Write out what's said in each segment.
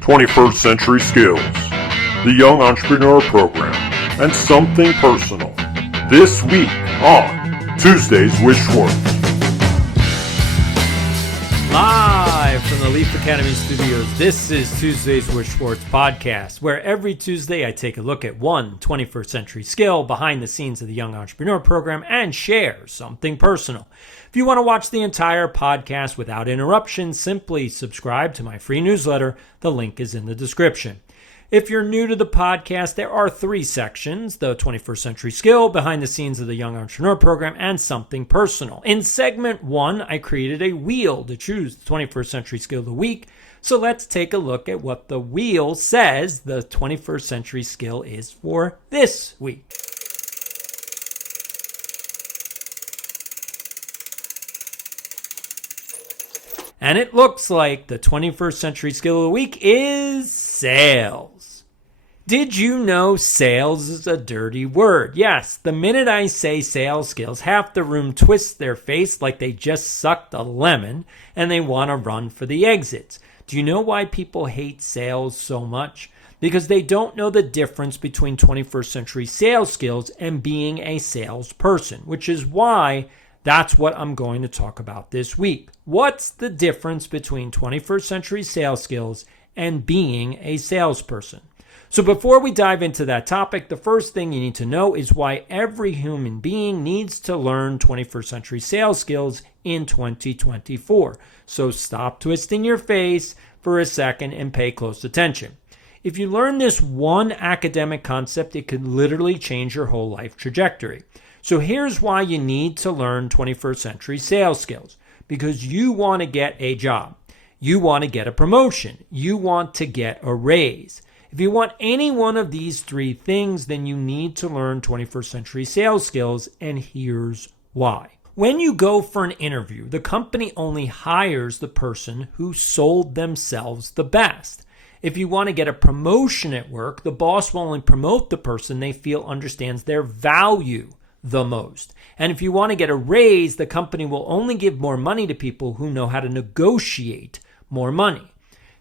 21st Century Skills, the Young Entrepreneur Program, and something personal. This week on Tuesdays with Schwartz. Live from the Leaf Academy Studios, this is Tuesdays with Schwartz podcast, where every Tuesday I take a look at one 21st century skill behind the scenes of the Young Entrepreneur Program and share something personal. If you want to watch the entire podcast without interruption, simply subscribe to my free newsletter. The link is in the description. If you're new to the podcast, there are three sections: the 21st Century Skill, behind the scenes of the Young Entrepreneur Program, and something personal. In segment one, I created a wheel to choose the 21st Century Skill of the week. So let's take a look at what the wheel says the 21st Century Skill is for this week. And it looks like the 21st Century Skill of the week is sales. Did you know sales is a dirty word? Yes, the minute I say sales skills, half the room twists their face like they just sucked a lemon and they want to run for the exits. Do you know why people hate sales so much? Because they don't know the difference between 21st century sales skills and being a salesperson, which is why that's what I'm going to talk about this week. What's the difference between 21st century sales skills and being a salesperson? So before we dive into that topic, the first thing you need to know is why every human being needs to learn 21st century sales skills in 2024. So stop twisting your face for a second and pay close attention. If you learn this one academic concept, it could literally change your whole life trajectory. So here's why you need to learn 21st century sales skills. Because you want to get a job. You want to get a promotion. You want to get a raise. If you want any one of these three things, then you need to learn 21st century sales skills, and here's why. When you go for an interview, the company only hires the person who sold themselves the best. If you want to get a promotion at work, the boss will only promote the person they feel understands their value the most. And if you want to get a raise, the company will only give more money to people who know how to negotiate more money.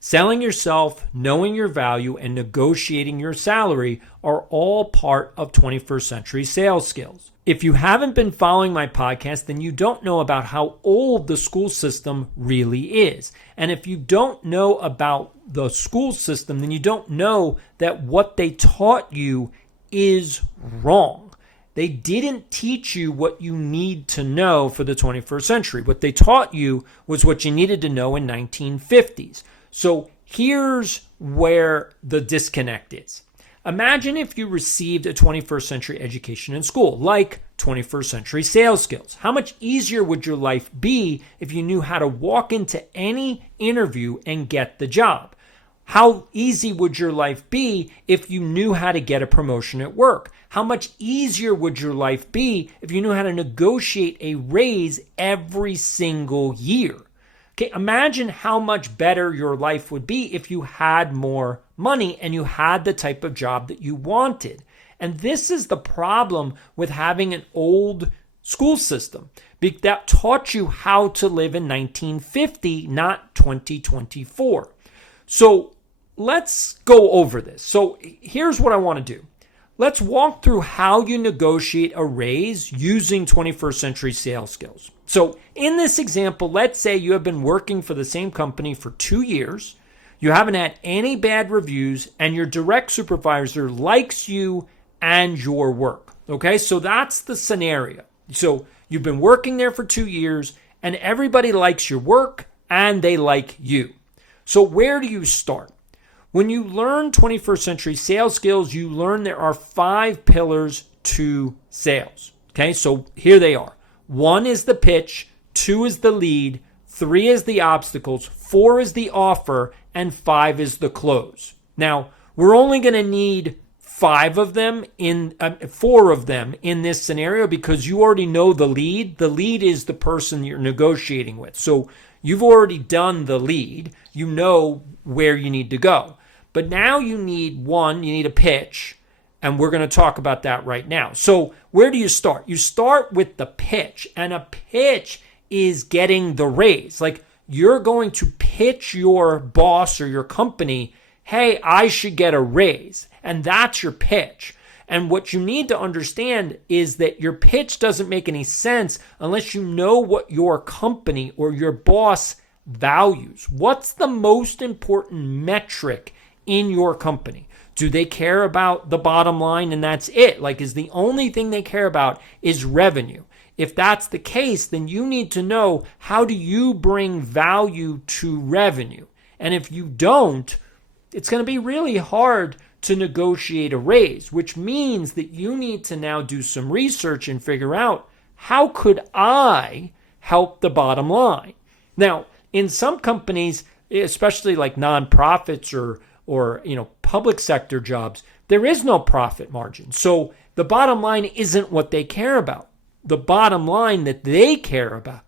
Selling yourself, knowing your value, and negotiating your salary are all part of 21st century sales skills. If you haven't been following my podcast, then you don't know about how old the school system really is. And if you don't know about the school system, then you don't know that what they taught you is wrong. They didn't teach you what you need to know for the 21st century. What they taught you was what you needed to know in 1950s. So here's where the disconnect is. Imagine if you received a 21st century education in school, like 21st century sales skills. How much easier would your life be if you knew how to walk into any interview and get the job? How easy would your life be if you knew how to get a promotion at work? How much easier would your life be if you knew how to negotiate a raise every single year? Okay, imagine how much better your life would be if you had more money and you had the type of job that you wanted. And this is the problem with having an old school system that taught you how to live in 1950, not 2024. So let's go over this. So here's what I want to do. Let's walk through how you negotiate a raise using 21st century sales skills. So in this example, let's say you have been working for the same company for 2 years. You haven't had any bad reviews, and your direct supervisor likes you and your work. Okay, so that's the scenario. So you've been working there for 2 years, and everybody likes your work, and they like you. So where do you start? When you learn 21st century sales skills, you learn there are 5 pillars to sales. Okay, so here they are. 1 is the pitch, 2 is the lead, 3 is the obstacles, 4 is the offer, and 5 is the close. Now, we're only going to need 4 of them in this scenario because you already know the lead. The lead is the person you're negotiating with. So you've already done the lead. You know where you need to go. But now you need a pitch. And we're going to talk about that right now. So where do you start? You start with the pitch. And a pitch is getting the raise. Like, you're going to pitch your boss or your company, hey, I should get a raise. And that's your pitch. And what you need to understand is that your pitch doesn't make any sense unless you know what your company or your boss values. What's the most important metric in your company? Do they care about the bottom line and that's it? Like, is the only thing they care about is revenue? If that's the case, then you need to know, how do you bring value to revenue? And if you don't, it's going to be really hard to negotiate a raise, which means that you need to now do some research and figure out, how could I help the bottom line? Now, in some companies, especially like nonprofits or public sector jobs, there is no profit margin. So the bottom line isn't what they care about. The bottom line that they care about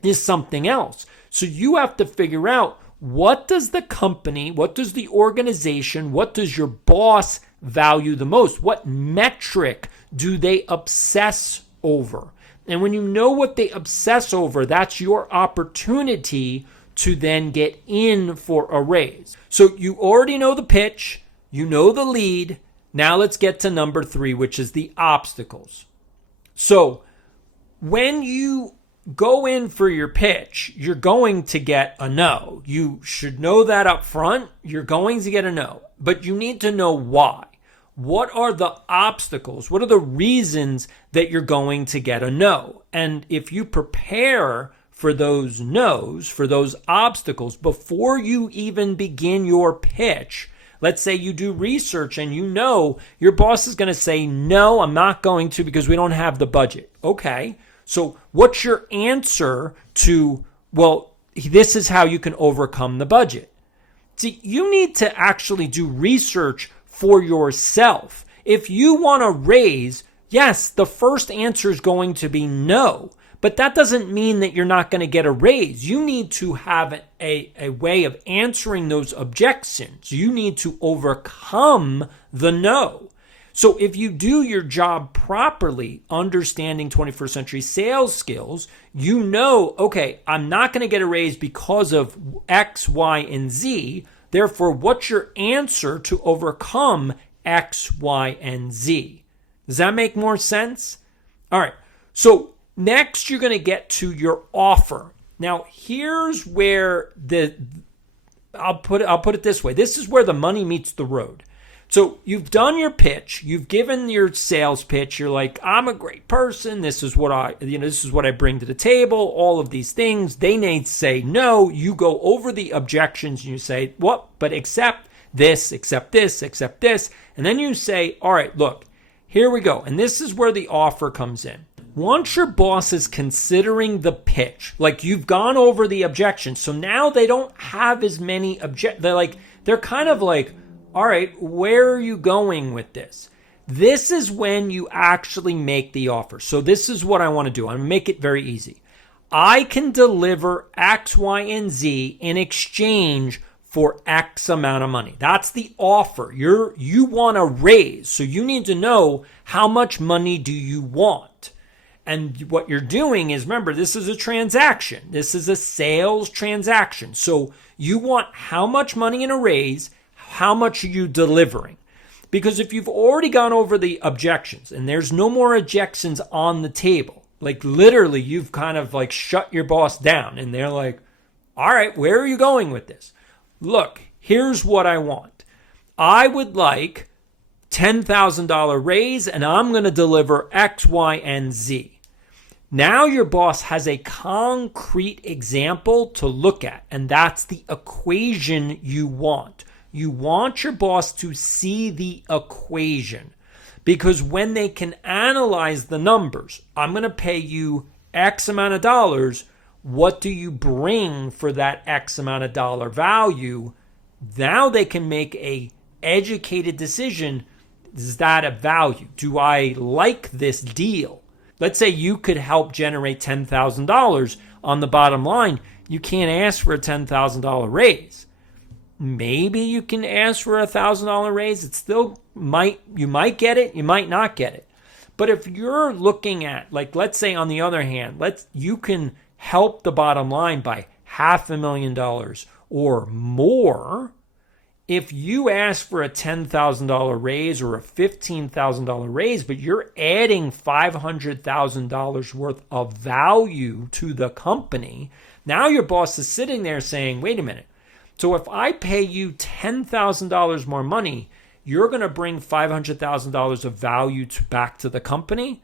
is something else. So you have to figure out, what does the company, what does the organization, what does your boss value the most? What metric do they obsess over? And when you know what they obsess over, that's your opportunity to then get in for a raise. So you already know the pitch, you know the lead. Now let's get to number 3, which is the obstacles. So when you go in for your pitch, you're going to get a no. You should know that up front. You're going to get a no, but you need to know why. What are the obstacles? What are the reasons that you're going to get a no? And if you prepare for those no's, for those obstacles, before you even begin your pitch, let's say you do research and you know your boss is going to say, no, I'm not going to because we don't have the budget. Okay. So what's your answer to, well, this is how you can overcome the budget? See, you need to actually do research for yourself. If you want to raise, yes, the first answer is going to be no, but that doesn't mean that you're not going to get a raise. You need to have a way of answering those objections. You need to overcome the no. So if you do your job properly, understanding 21st century sales skills, you know, okay, I'm not going to get a raise because of X, Y, and Z. Therefore, what's your answer to overcome X, Y, and Z? Does that make more sense? All right. So next, you're going to get to your offer. Now, here's where I'll put it this way. This is where the money meets the road. So you've done your pitch, you've given your sales pitch, you're like, I'm a great person, this is what I bring to the table, all of these things. They may say no, you go over the objections and you say, what, but accept this, accept this, accept this. And then you say, all right, look, here we go. And this is where the offer comes in. Once your boss is considering the pitch, like you've gone over the objections, so now they don't have as many they're kind of like, all right, where are you going with this? This is when you actually make the offer. So this is what I want to do. I'm going to make it very easy. I can deliver X, Y, and Z in exchange for X amount of money. That's the offer. You want a raise. So you need to know, how much money do you want? And what you're doing is, remember, this is a transaction. This is a sales transaction. So you want how much money in a raise. How much are you delivering? Because if you've already gone over the objections and there's no more objections on the table, like literally you've kind of like shut your boss down and they're like, all right, where are you going with this? Look, here's what I want. I would like $10,000 raise and I'm going to deliver X, Y, and Z. Now your boss has a concrete example to look at, and that's the equation you want. You want your boss to see the equation, because when they can analyze the numbers, I'm going to pay you X amount of dollars. What do you bring for that X amount of dollar value? Now they can make a educated decision. Is that a value? Do I like this deal? Let's say you could help generate $10,000 on the bottom line. You can't ask for a $10,000 raise. Maybe you can ask for a $1,000 raise. It still you might get it, you might not get it. But if you're looking at, like, let's say on the other hand, you can help the bottom line by $500,000 or more, if you ask for a $10,000 raise or a $15,000 raise, but you're adding $500,000 worth of value to the company, now your boss is sitting there saying, wait a minute. So if I pay you $10,000 more money, you're going to bring $500,000 of value back to the company.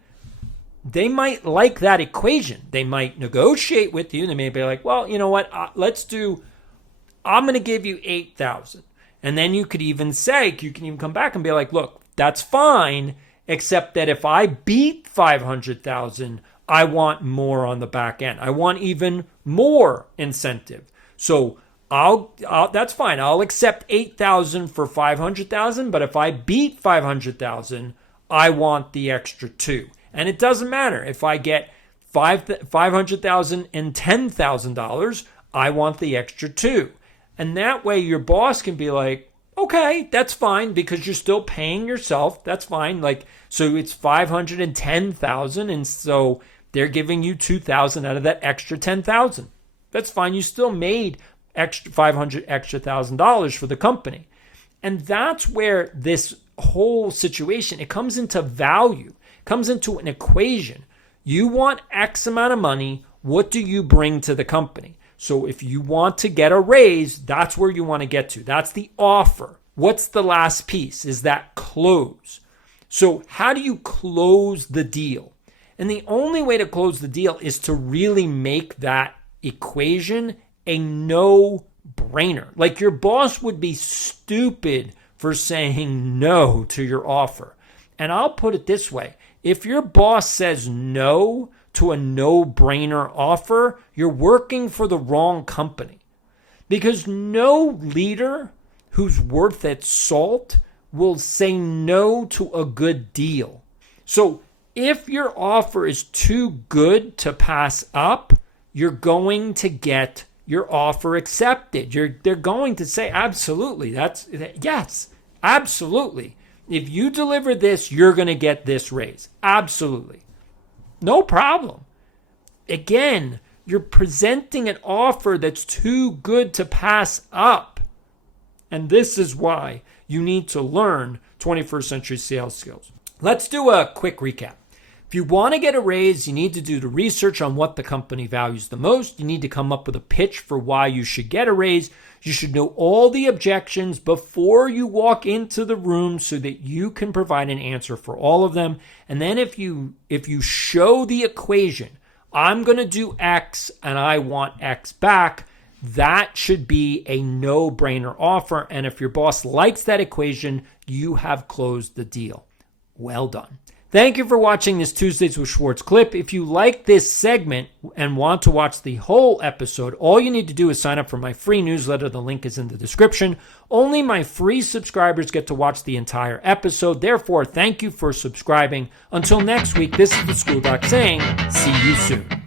They might like that equation. They might negotiate with you. They may be like, well, you know what? I'm going to give you $8,000. And then you could even say, you can even come back and be like, look, that's fine, except that if I beat 500,000, I want more on the back end. I want even more incentive. So that's fine. I'll accept 8,000 for 500,000, but if I beat 500,000, I want the extra 2. And it doesn't matter if I get $500,000 and $10,000, I want the extra 2. And that way your boss can be like, okay, that's fine because you're still paying yourself. That's fine. Like, so it's $510,000. And so they're giving you $2,000 out of that extra $10,000. That's fine. You still made $500,000 for the company. And that's where this whole situation, it comes into value, comes into an equation. You want X amount of money. What do you bring to the company? So if you want to get a raise, that's where you want to get to. That's the offer. What's the last piece? Is that close. So how do you close the deal? And the only way to close the deal is to really make that equation a no-brainer. Like your boss would be stupid for saying no to your offer. And I'll put it this way. If your boss says no to a no-brainer offer, you're working for the wrong company. Because no leader who's worth its salt will say no to a good deal. So if your offer is too good to pass up, you're going to get your offer accepted. They're going to say, absolutely, yes, absolutely. If you deliver this, you're going to get this raise. Absolutely. No problem. Again, you're presenting an offer that's too good to pass up. And this is why you need to learn 21st century sales skills. Let's do a quick recap. If you want to get a raise, you need to do the research on what the company values the most. You need to come up with a pitch for why you should get a raise. You should know all the objections before you walk into the room so that you can provide an answer for all of them. And then if you show the equation, I'm going to do X and I want X back, that should be a no-brainer offer. And if your boss likes that equation, you have closed the deal. Well done. Thank you for watching this Tuesdays with Schwartz clip. If you like this segment and want to watch the whole episode, all you need to do is sign up for my free newsletter. The link is in the description. Only my free subscribers get to watch the entire episode. Therefore, thank you for subscribing. Until next week, this is the School Doc saying, see you soon.